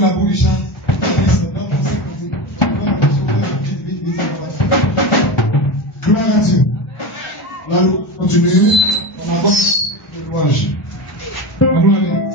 sur la boue du champ. Gloire à Dieu. Là, nous continuons. On avance le louange. À nous aller.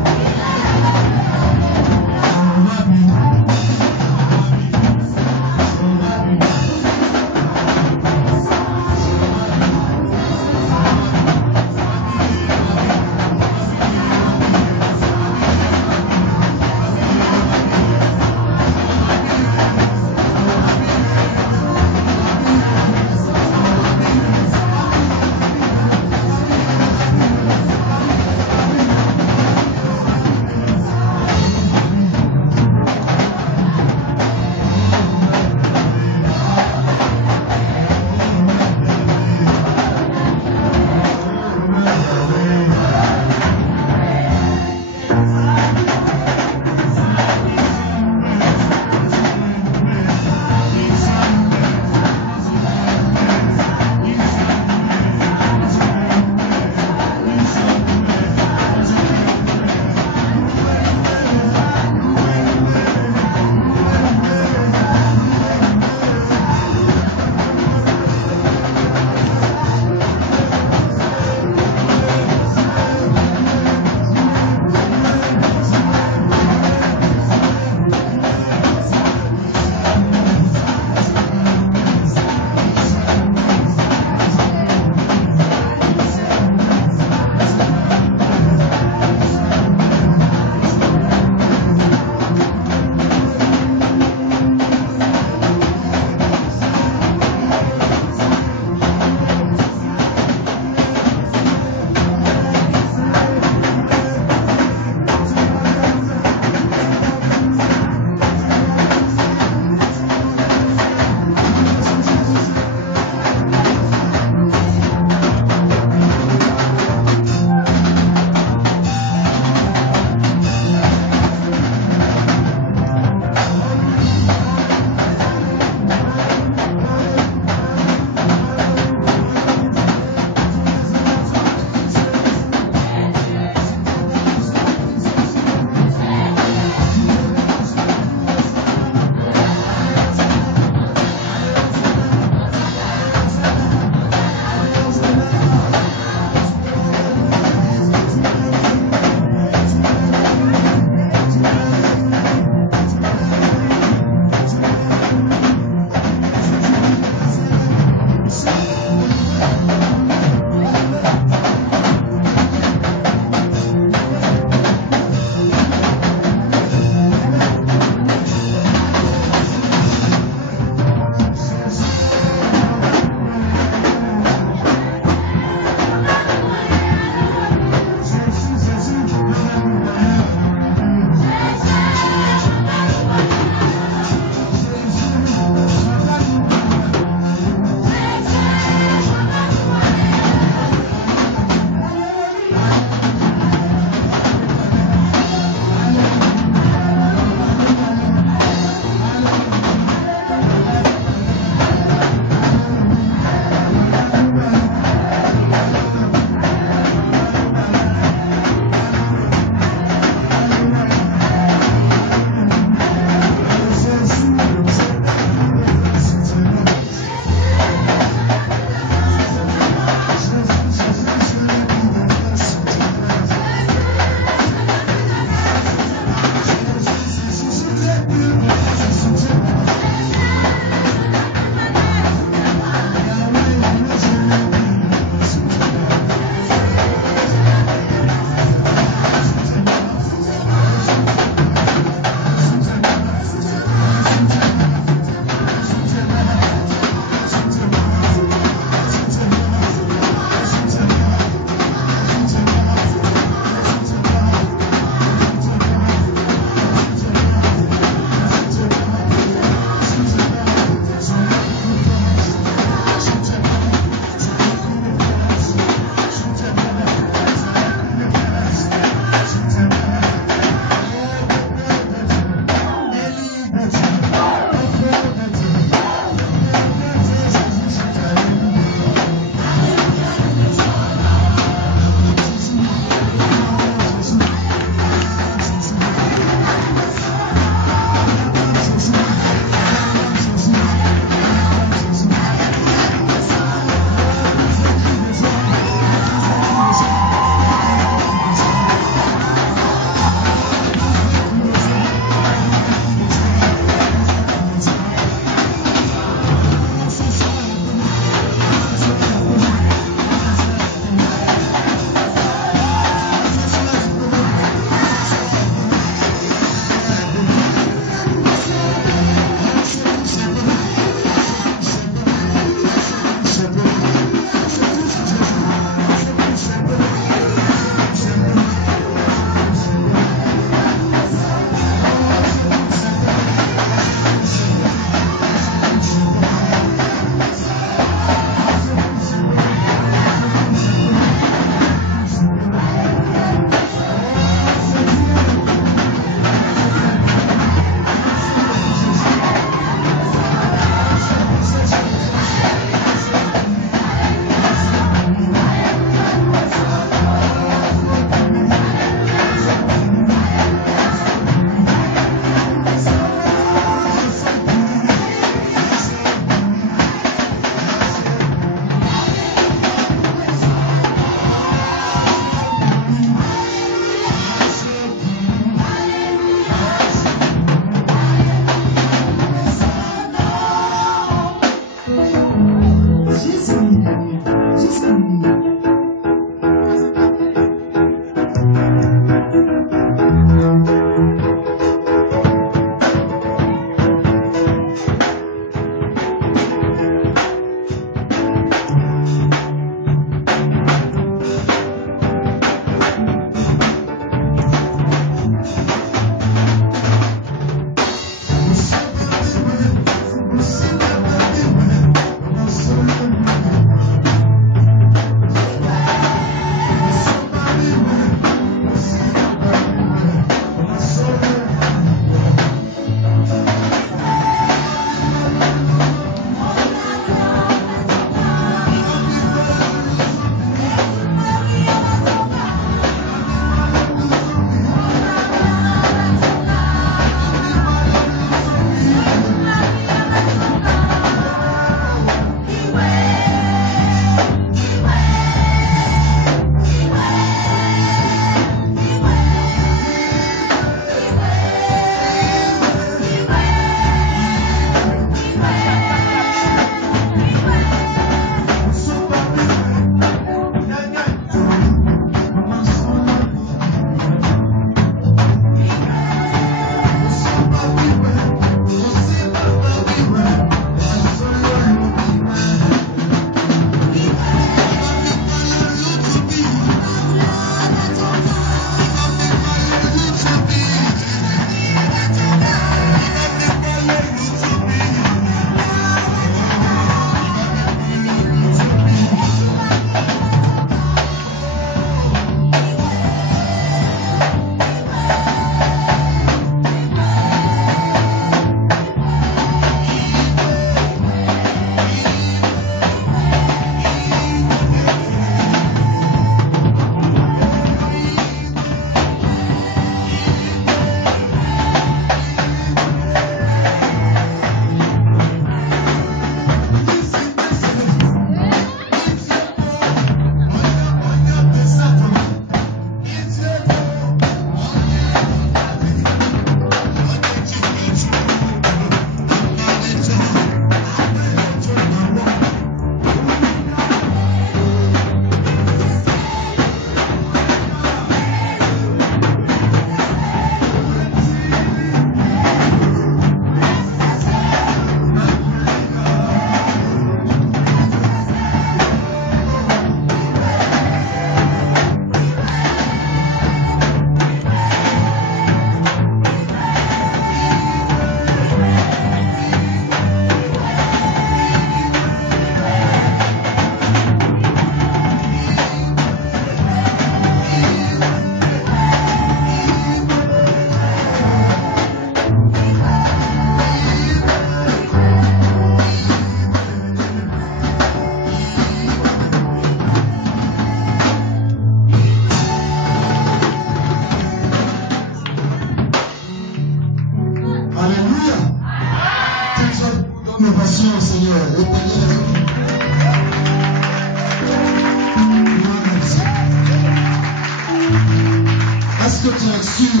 Est-ce que tu es sûr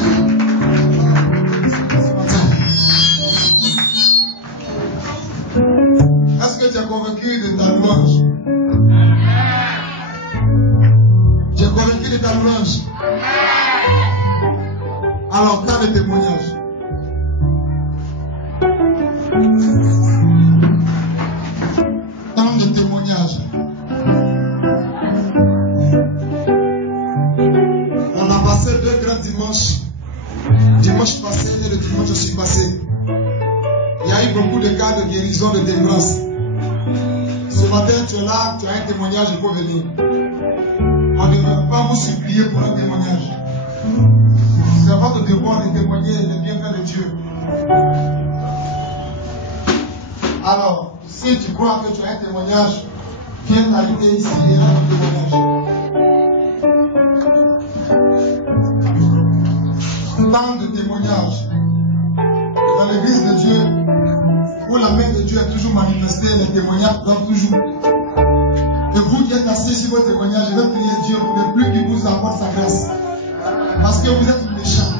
ce matin? Est-ce que tu es convaincu de ta louange? Tu es convaincu de ta louange? Alors, tant de témoignages. Tant de témoignages. On a passé 2 grands dimanches. Dimanche passé et le dimanche aussi passé. Il y a eu beaucoup de cas de guérison, de délivrance. Ce matin, tu es là, tu as un témoignage, il faut venir. On ne va pas vous supplier pour un témoignage. C'est votre devoir de témoigner les bienfaits de Dieu. Alors, si tu crois que tu as un témoignage, viens arriver ici et rends un témoignage. Tant de témoignages dans l'église de Dieu, où la main de Dieu est toujours manifestée, les témoignages dorment toujours. Et vous qui êtes assis sur vos témoignages, je vais prier Dieu pour ne plus qu'il vous apporte sa grâce. Parce que vous êtes méchants.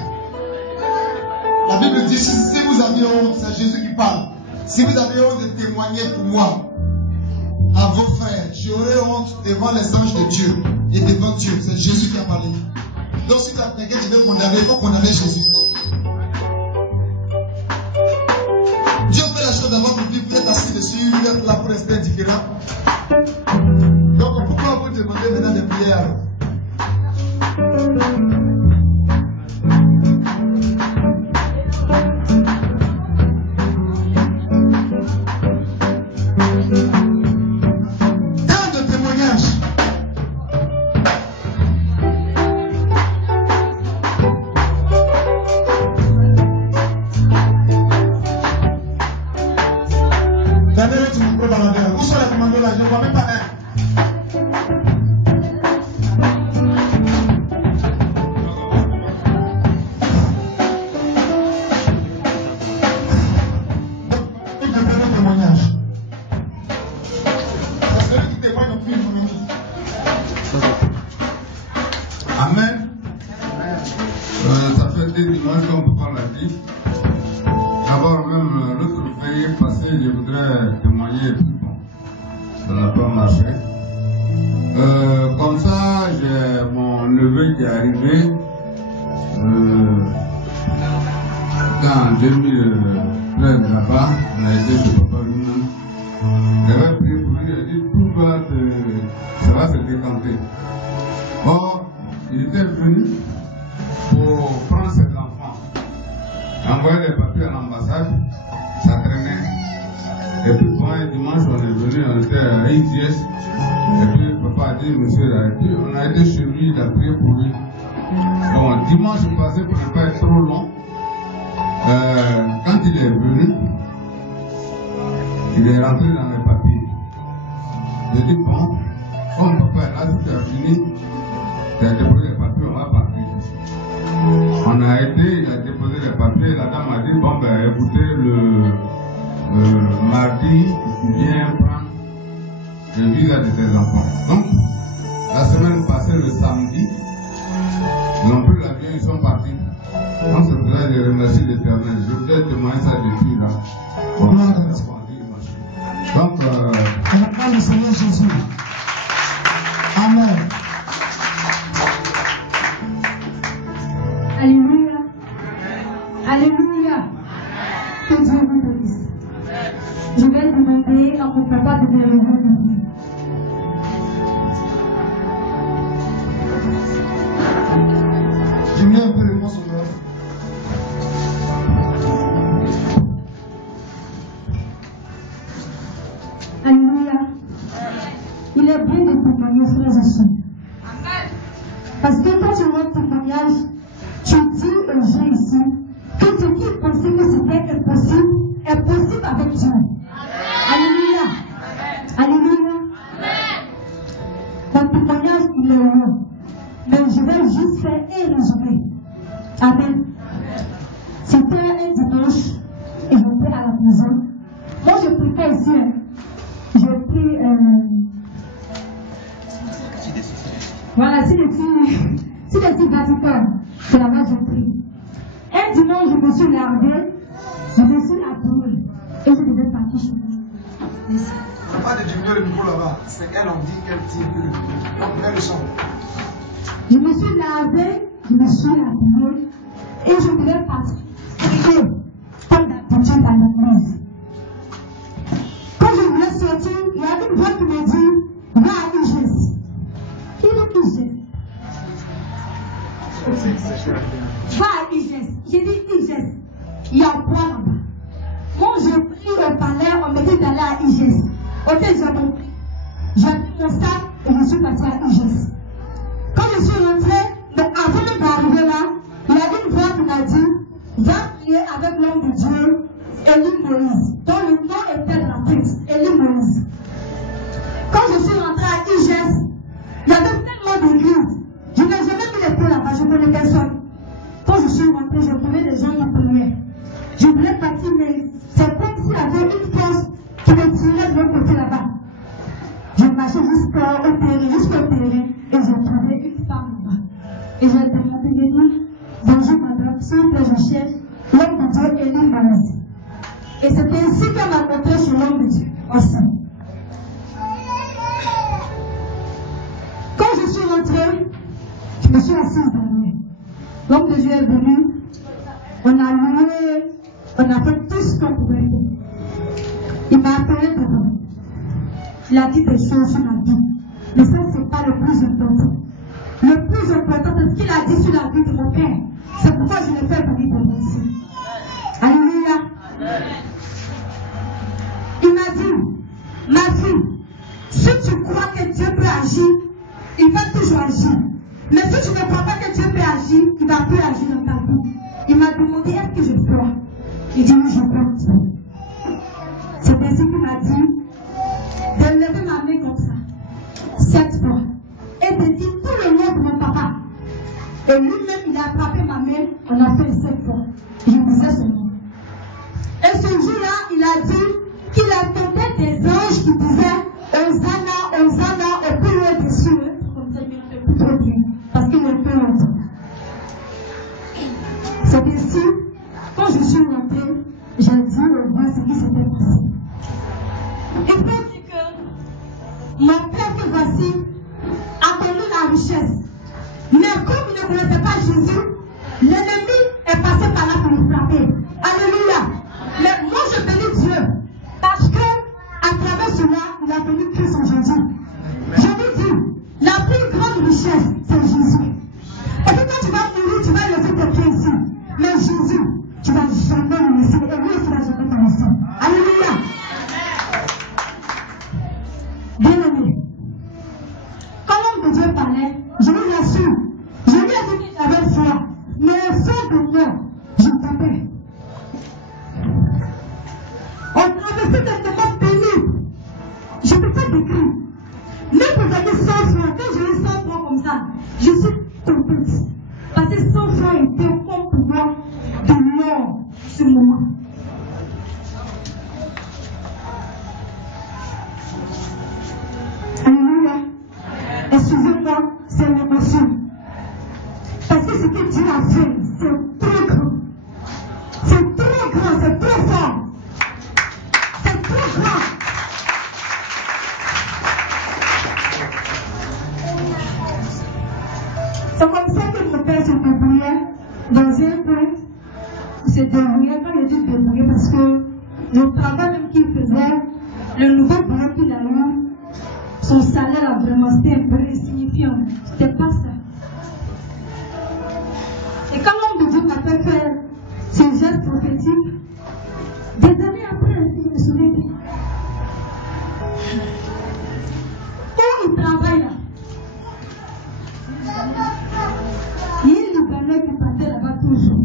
La Bible dit, si vous avez honte, c'est Jésus qui parle. Si vous avez honte de témoigner pour moi, à vos frères, j'aurai honte devant les anges de Dieu et devant Dieu. C'est Jésus qui a parlé. Donc si tu as quelqu'un qui veut condamner, il faut condamner Jésus. Dieu fait la chose dans votre vie, vous êtes assis dessus, vous êtes là pour rester indifférent. Donc pourquoi vous demandez maintenant des prières? Voilà, si les filles Vatican, C'est là-bas que je prie. Un dimanche, je me suis levée, je me suis appelée et je devais partir chez moi. Pas de diminuer le micro là-bas. C'est elle, on dit qu'elle tire plus le micro. Donc, mets le son. Je me suis lavée, je me suis appelée et je devais partir prier comme d'habitude à l'église. Quand je voulais sortir, il y a une voix qui me dit, va à IGES. Qui est IGES? Va à IGES. J'ai dit IGES. Il y a un point là-bas. Quand j'ai pris au palais, on me dit d'aller à IGES. Ok, j'ai compris. J'ai pris mon sac et je suis partie à IGES. Quand je suis rentrée, mais avant même d'arriver là, il y a une voix qui m'a dit, va prier avec l'homme de Dieu, Élie Moïse, dont le nom était dans la texte, Élie Moïse. Quand je suis rentrée à IGES, il y avait tellement d'églises. Je n'ai jamais mis les pieds là-bas, je ne connais personne. Quand je suis rentrée, je connais des gens qui priaient. Je voulais partir, mais c'est comme s'il y avait une force qui me tirait de l'autre côté là-bas. Je marchais jusqu'au terrain, et j'ai trouvé une femme là-bas. Et j'ai demandé, j'ai dit, bonjour madame, s'il vous plaît, je cherche l'homme de Dieu, Élie Moïse. Et c'est ainsi qu'elle m'a montré sur l'homme de Dieu aussi. Quand je suis rentrée, je me suis assise derrière. L'homme de Dieu est venu, on a loué, on a fait tout ce qu'on pouvait faire. Il m'a appelé devant. Il a dit des choses sur ma vie. Mais ça, ce n'est pas le plus important. Le plus important, c'est ce qu'il a dit sur la vie de mon père. C'est pourquoi je l'ai fait venir de ici. Alléluia. Il m'a dit, ma fille, si tu crois que Dieu peut agir, il va toujours agir. Mais si tu ne crois pas que Dieu peut agir, il ne va plus agir dans ta vie. Il m'a demandé, est-ce que je crois? Il dit, oui, je crois. C'est ainsi qu'il m'a dit, de lever ma main comme ça, 7 fois, et de dire tout le nom de mon papa. Et lui-même, il a attrapé ma main, on a fait 7 fois. Et je disais ce nom. Et ce jour-là, il a dit qu'il attendait des anges qui disaient Hosanna, Hosanna, au plus haut des cieux. Comme ça, il me fait plus trop bien, parce qu'il est peu longtemps. C'est ainsi, quand je suis rentrée, j'ai dit au roi ce qui s'était passé. Il faut dire que mon père que voici a connu la richesse. Mais comme il ne connaissait pas Jésus, l'ennemi est passé par là pour le frapper. Alléluia. Mais moi je bénis Dieu. Parce que à travers cela, il a connu Christ en Jésus. Je vous dis, la plus grande richesse, c'est Jésus. Et puis quand tu vas mourir, tu vas laisser tes pieds ici. Mais Jésus, tu ne vas jamais le laisser. Et lui, tu ne vas jamais te laisser. Alléluia. Bien-aimé, quand l'homme de Dieu parlait, je vous l'assure, je lui ai dit qu'il avait foi, mais au fond de moi, je tapais. On traversait des moments pénibles. Je ne peux pas décrire. Même pour gagner 100 francs, quand j'ai eu 100 francs comme ça, je suis contente. Parce que 100 francs étaient comme pour moi de l'or ce moment. Alléluia. Excusez-moi, c'est l'émotion. Parce que ce que Dieu a fait, c'est trop grand. C'est trop grand, c'est trop fort. C'est trop grand. C'est comme ça que mon père se débrouillait dans un coin. Il se débrouillait, quand je dis débrouillait, parce que le travail même qu'il faisait, le nouveau boulot qu'il a eu, son salaire a vraiment été un peu insignifiant. C'était pas ça. Et quand l'homme de Dieu m'a fait faire ce geste prophétique, des années après, je me souviens bien. Où il travaille là? Il y a une Libanais qui partait là-bas toujours.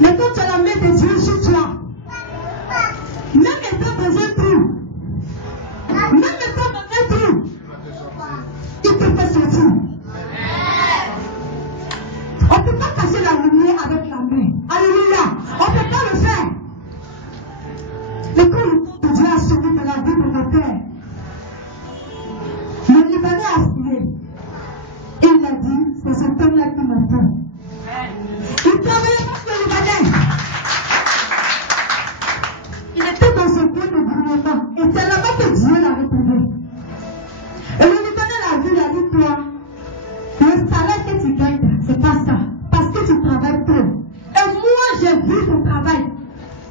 Mais quand tu as la main de Dieu sur toi, même étant dans un trou, même étant dans un trou, il te fait sortir. On ne peut pas cacher la lumière avec la main. Alléluia. On ne peut pas le faire. Mais quand le nom de Dieu a sonné dans la vie de mon père, le Libanais a fouillé. Et il a a dit, c'est cet homme-là qui m'a fait. Il travaillait pour le Libanais. Il était dans ce point de gouvernement. Et c'est là-bas que Dieu l'a retrouvé. Et le Libanais l'a vu, il a dit, toi, le salaire que tu gagnes, c'est pas ça. Parce que tu travailles trop. Et moi, j'ai vu ton travail.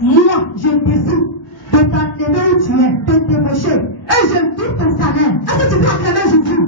Moi, je décide de t'enlever où tu es, de t'ébaucher. Et je vis ton salaire. Est-ce que tu peux acclamer Jésus?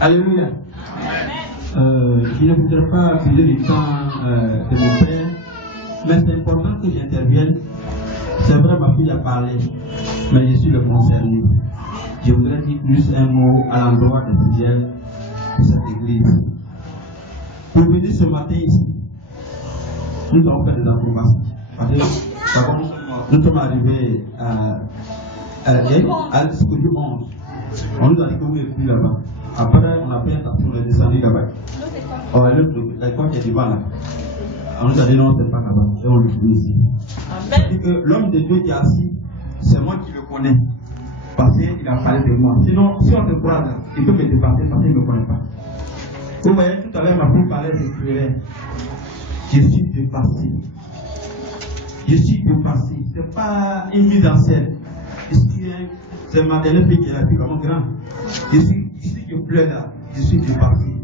Alléluia. Je ne voudrais pas abuser du temps de mon père, mais c'est important que j'intervienne. C'est vrai, ma fille a parlé, mais je suis le concerné. Je voudrais dire plus un mot à l'endroit des fidèles de cette église. Pour venir ce matin ici, nous avons fait des approbations. Nous sommes arrivés à jusqu'au jour 11. On nous a dit que vous n'êtes plus là-bas. Après, on a fait un taxi, on est descendu là-bas. L'école qui est devant là. On nous a dit non, c'est pas là-bas. Et on le fait ici. C'est-à-dire que l'homme de Dieu qui est assis, c'est moi qui le connais. Parce qu'il a parlé de moi. Sinon, si on te croit là, il peut me dépasser parce qu'il ne me connaît pas. Vous voyez, tout à l'heure, ma fille parlait de prière. Je suis dépassé. Je suis dépassé. Ce n'est pas une mise en scène. C'est ma dernière fille qui est la fille comme grand. Je pleure là. Je suis dépassé.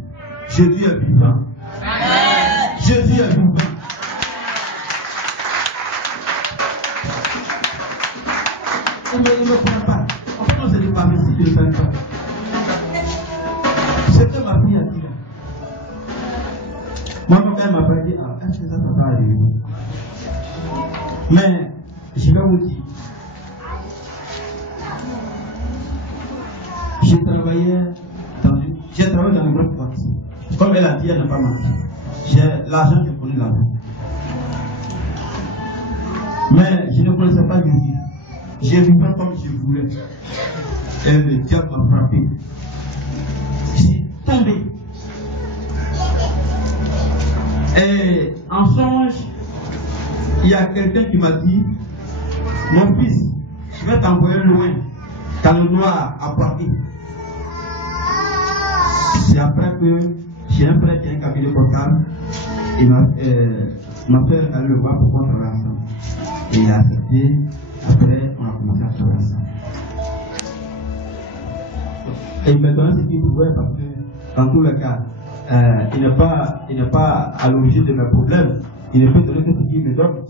Jésus est vivant. Jésus est vivant. Il ne me prend pas. En fait, on s'est dépassé si je ne le fais pas. C'est que ma fille a dit là. Moi, mon père m'a pas dit, ah, est-ce que ça va arriver? Mais, je vais vous dire, j'ai travaillé dans une grosse boîte. Comme elle a dit, elle n'a pas menti. J'ai l'argent, je connais l'argent. Mais je ne connaissais pas Jésus. J'ai vécu comme je voulais. Et le diable m'a frappé. Je suis tombé. Et en songe, il y a quelqu'un qui m'a dit, mon fils, je vais t'envoyer loin, dans le noir à Paris. C'est après que j'ai un frère qui a un cabinet portable. Ma soeur allait le voir pour qu'on travaille ensemble. Et il a accepté. Après, on a commencé à travailler ensemble. Et maintenant, c'est qu'il pouvait, parce que, dans tous les cas, il n'est pas à l'origine de mes problèmes. Il ne peut donner que ce qu'il me donne.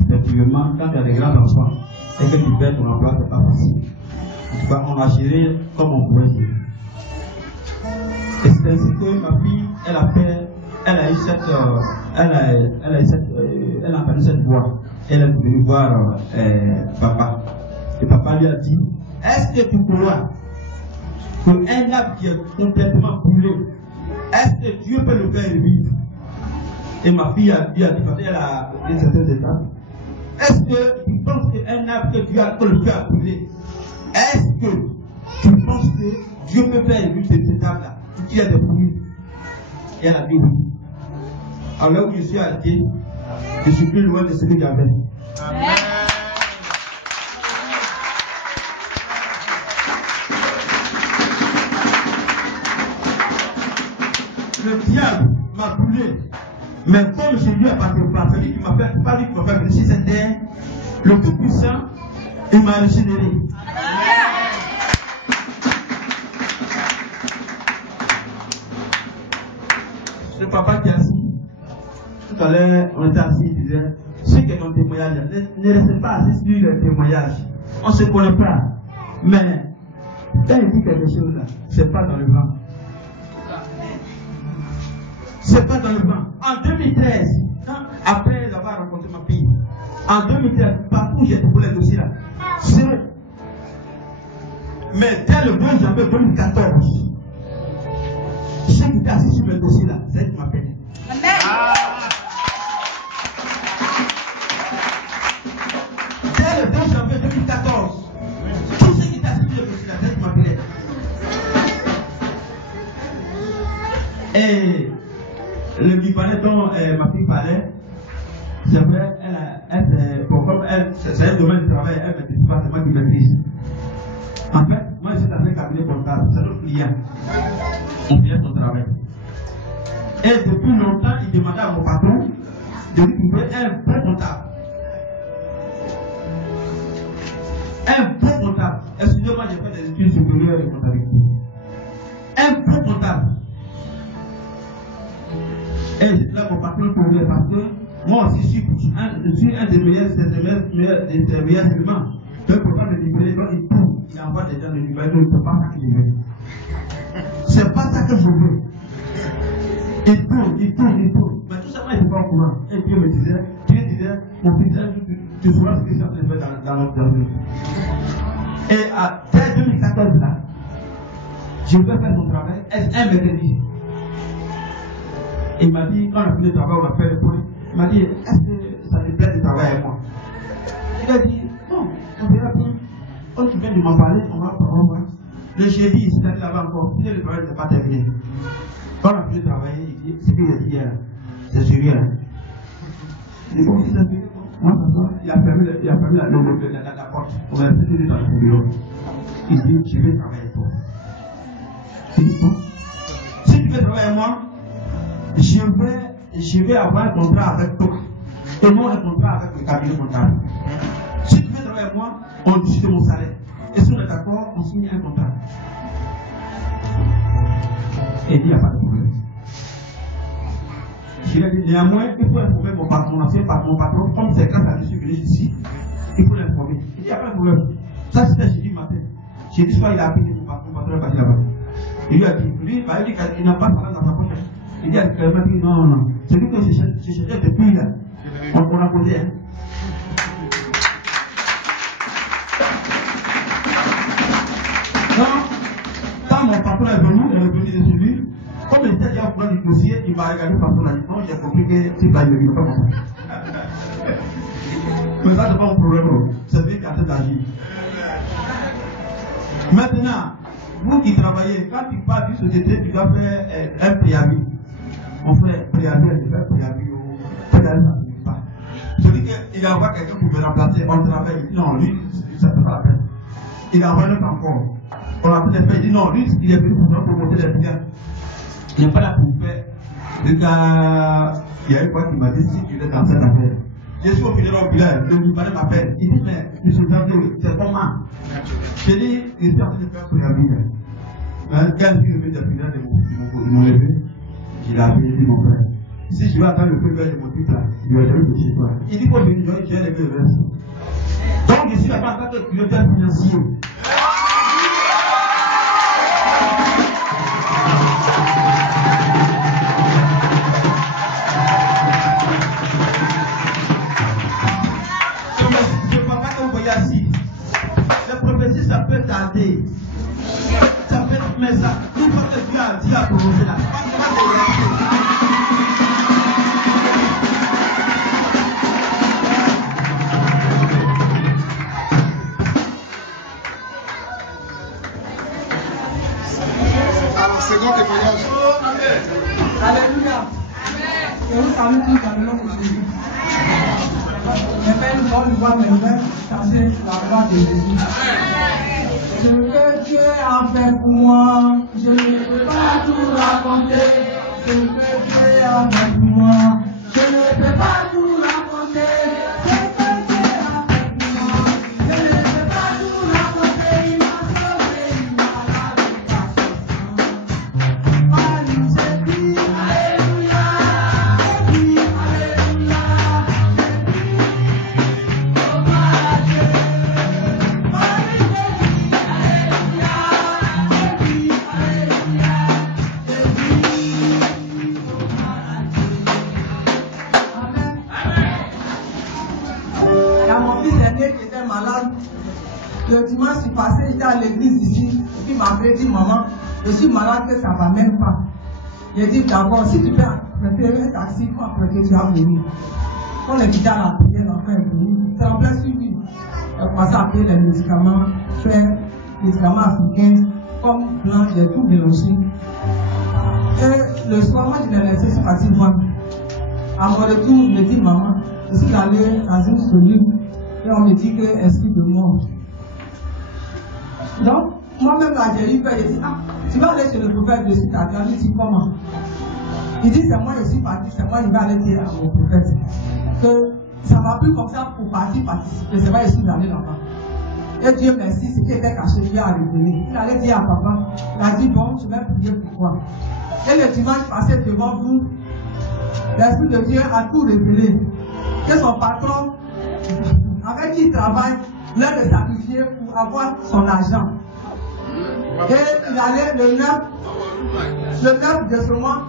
Effectivement, quand il y a des grands enfants et que tu perds ton emploi, c'est pas facile. En tout cas, on a géré comme on pouvait gérer. Et c'est ainsi que ma fille, elle a entendu cette voix. Elle est venue voir papa. Et papa lui a dit, est-ce que tu crois qu'un arbre qui est complètement brûlé, est-ce que Dieu peut le faire vivre? Et ma fille lui a dit, parce qu'elle a fait certaines étapes, est-ce que tu penses qu'un arbre que Dieu a brûlé, est-ce que tu penses que Dieu peut faire vivre cette étape-là? Il y a des fruits. Et elle a dit oui. Alors là où je suis arrêté, je suis plus loin de ce que j'avais. Le diable m'a brûlé. Mais comme je lui ai pas celui qui m'a fait, pas lui qui m'a fait venir sur cette terre, le Tout-Puissant, il m'a régénéré. Le papa qui est assis, tout à l'heure, on était assis, il disait, ceux qui ont un témoignage, ne restez pas assis sur le témoignage. On ne se connaît pas. Mais, quand il dit quelque chose là, c'est pas dans le vent. C'est pas dans le vent. En 2013, après avoir rencontré ma fille, en 2013, partout j'ai trouvé les dossiers là. C'est vrai. Mais dès le 20 janvier 2014, ceux qui étaient assis sur le dossier là, c'est qui m'appelle. Dès le 2 janvier 2014, tous ceux qui étaient assis sur le dossier là, c'est qui m'appelait. Et le Libanais dont ma fille parlait, c'est vrai, c'est un domaine de travail, elle ne maîtrise pas, c'est moi qui maîtrise. En fait, moi je suis dans un cabinet comptable, c'est notre client. On vient son travail. Et depuis longtemps, il demandait à mon patron de lui trouver un bon comptable. Un bon comptable. Excusez-moi, j'ai fait des études supérieures de comptabilité. Un bon comptable. Et là, mon patron trouvait parce que moi aussi, je suis un des meilleurs éléments. Donc, pour pas me libérer, donc il tourne. Il envoie des gens de libérer, donc il ne peut pas me libérer. C'est pas ça que je veux. Il tourne. Mais tout simplement, il n'est pas au courant. Et Dieu me disait, mon fils, tu sauras ce que ça fait dans notre vie. Et dès 2014, là, je vais faire son travail, un mercredi. Il m'a dit, quand on a fini le travail, on a fait le point. Il m'a dit, est-ce que ça te plaît de travailler avec moi? Il a dit, non, on verra bien. Quand tu viens de m'en parler, on va voir. Le jeudi, c'est-à-dire là-bas encore, si le travail n'est pas terminé. Quand on a fini de travailler, il dit, ce qu'il a dit hier, c'est sérieux. Il dit, bon, si c'est sérieux, il a fermé la porte. On va rester dans le bureau. Il dit, je vais travailler avec toi. Il dit, bon, si tu veux travailler avec moi, je vais avoir un contrat avec toi et non un contrat avec le cabinet comptable. Si tu veux travailler avec moi, on discute de mon salaire. Et si on est d'accord, on signe un contrat. Et il n'y a pas de problème. Je lui ai dit, néanmoins, il faut informer mon patron, comme c'est grâce à lui que je suis venu ici, il faut l'informer. Il dit, il n'y a pas de problème. Ça, c'était jeudi matin. Jeudi soir, il a appelé mon patron est parti là-bas. Il lui a dit, il n'a pas de salaire dans sa poche. Il dit à quelqu'un, non. C'est lui que je cherchais depuis là. On a posé. Quand mon patron est venu de celui, comme il était déjà au courant du dossier, il m'a regardé par son aliment, j'ai compris que c'est pas une pas comme ça. Mais ça, c'est pas mon problème. C'est lui qui a fait d'agir. Maintenant, vous qui travaillez, quand tu pars d'une société, tu dois faire un préavis. On fait préavis, on fait préavis au préavis, ça ne suffit pas. Celui qui envoie quelqu'un pour me remplacer, on travaille, il dit non, lui, ça ne fait pas la peine. Il envoie l'autre encore. On a fait des faits, il dit non, lui, il est venu pour monter les clients. Il n'est pas là pour faire Il y a une fois qui m'a dit, si tu veux dans cette affaire, je suis au funéraire populaire, le Libanais m'appelle. Il dit, mais je suis gentil, c'est comment? J'ai dit, je suis en train de faire pour la vie. Quand je suis revenu du funéraire de mon levé, il a appelé, il dit, mon frère, si je vais attendre le feu vert de mon truc là, il va jamais chez toi. Il dit, moi, je vais les deux verses. Donc, je suis là-bas en tant que piloteur financier. Ça peut tarder. Ça peut être, mais ça, une fois que Dieu a dit à commencer là, Alors, second témoignage. Alléluia. Je vous salue tous dans le nom de Jésus. Je fais une bonne voix maintenant, chanter la gloire de Jésus. Ce que Dieu a fait pour moi, je ne peux pas tout raconter. Ce que Dieu a fait pour moi, je ne peux pas tout raconter. Ce que Dieu a fait pour moi, je ne peux pas tout raconter. Il m'a sauvé, il m'a lavé. Je dis Alléluia, je dis Alléluia, je dis gloire à Dieu. Qui était malade. Le dimanche passé, j'étais à l'église ici, et puis m'a dit, maman, je suis malade, que ça ne va même pas. J'ai dit, d'abord, si tu peux préférer un taxi, après que tu vas venir. Quand les guitares à la prière, l'enfant est venu, c'est en plein suivi. Elle a commencé à payer les médicaments, faire les médicaments africains, comme blanc, j'ai tout mélangé. Et le soir, moi, je l'ai laissé, je suis parti voir. À mon retour, je me dis, maman, je suis allé dans une cellule. Et on me dit que esprit de mort. Donc, moi-même, là, j'ai eu peur. J'ai dit, ah, tu vas aller chez le prophète de suite à Dieu. Je dis, comment? Il dit, c'est moi, je suis parti, c'est moi, je vais aller dire à mon prophète que ça m'a pris comme ça pour partir participer. C'est vrai, je suis allé là-bas. Et Dieu merci, ce qui était caché, Dieu a révélé. Il allait dire à papa, il a dit, bon, je vais prier pour toi. Et le dimanche passé devant vous, l'Esprit de Dieu a tout révélé. Que son patron, avec qui il travaille, voulait le sacrifier pour avoir son argent. Et il allait le 9 de ce mois,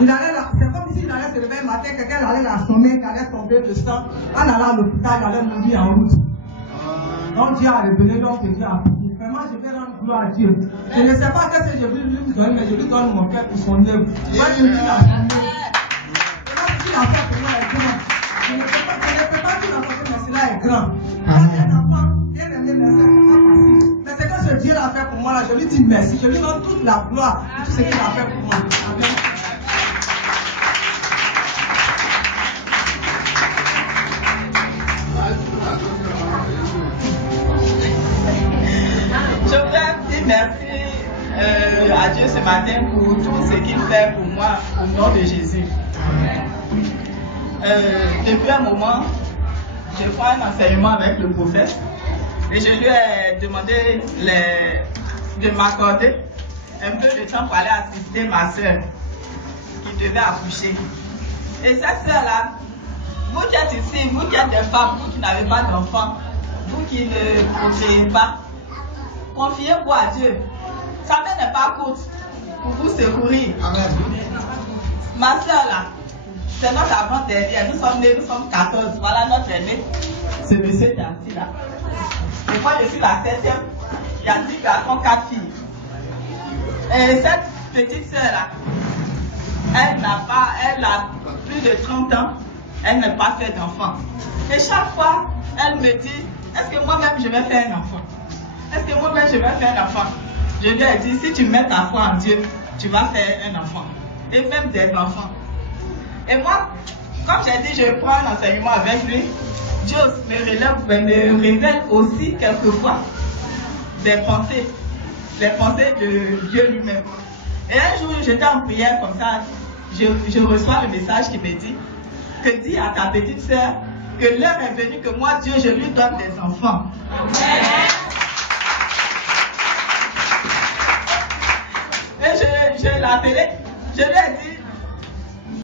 il allait là, c'est comme s'il allait se réveiller le matin, quelqu'un allait l'assommer, il allait tomber de sang, en allant à l'hôpital, il allait mourir en route. Donc Dieu a révélé, donc Dieu a prié. Vraiment, je vais rendre gloire à Dieu. Je ne sais pas ce que je vais lui donner, mais je lui donne mon cœur pour son œuvre. Moi, je lui la journée. Et ce qu'il a fait pour moi est grand. Je ne peux pas tout raconter, mais cela est grand. C'est un enfant bien aimé, mais c'est pas facile. Mais c'est que ce Dieu l'a fait pour moi, là, je lui dis merci. Je lui donne toute la gloire pour tout ce qu'il a fait pour moi. Amen. Je voudrais dire merci à Dieu ce matin pour tout ce qu'il fait pour moi au nom de Jésus. Depuis un moment, je prends un enseignement avec le prophète et je lui ai demandé de m'accorder un peu de temps pour aller assister ma soeur qui devait accoucher. Et cette soeur-là, vous qui êtes ici, vous qui êtes des femmes, vous qui n'avez pas d'enfants, vous qui ne procréez pas, confiez-vous à Dieu. Sa main n'est pas courte pour vous secourir. Amen. Ma soeur là, c'est notre avant-dernière. Nous sommes nés, nous sommes 14. Voilà notre aîné. C'est monsieur Janti là. Et moi je suis la 7e. Il y a 10 garçons, 4 filles. Et cette petite soeur là, elle a plus de 30 ans. Elle n'a pas fait d'enfant. Et chaque fois, elle me dit, est-ce que moi-même je vais faire un enfant? Est-ce que moi-même je vais faire un enfant? Je lui ai dit, si tu mets ta foi en Dieu, tu vas faire un enfant. Et même des enfants. Et moi, comme j'ai dit, je prends un enseignement avec lui. Dieu me révèle aussi quelquefois des pensées de Dieu lui-même. Et un jour, j'étais en prière comme ça. je reçois le message qui me dit que dis à ta petite sœur que l'heure est venue que moi, Dieu, je lui donne des enfants. Et je l'ai appelé.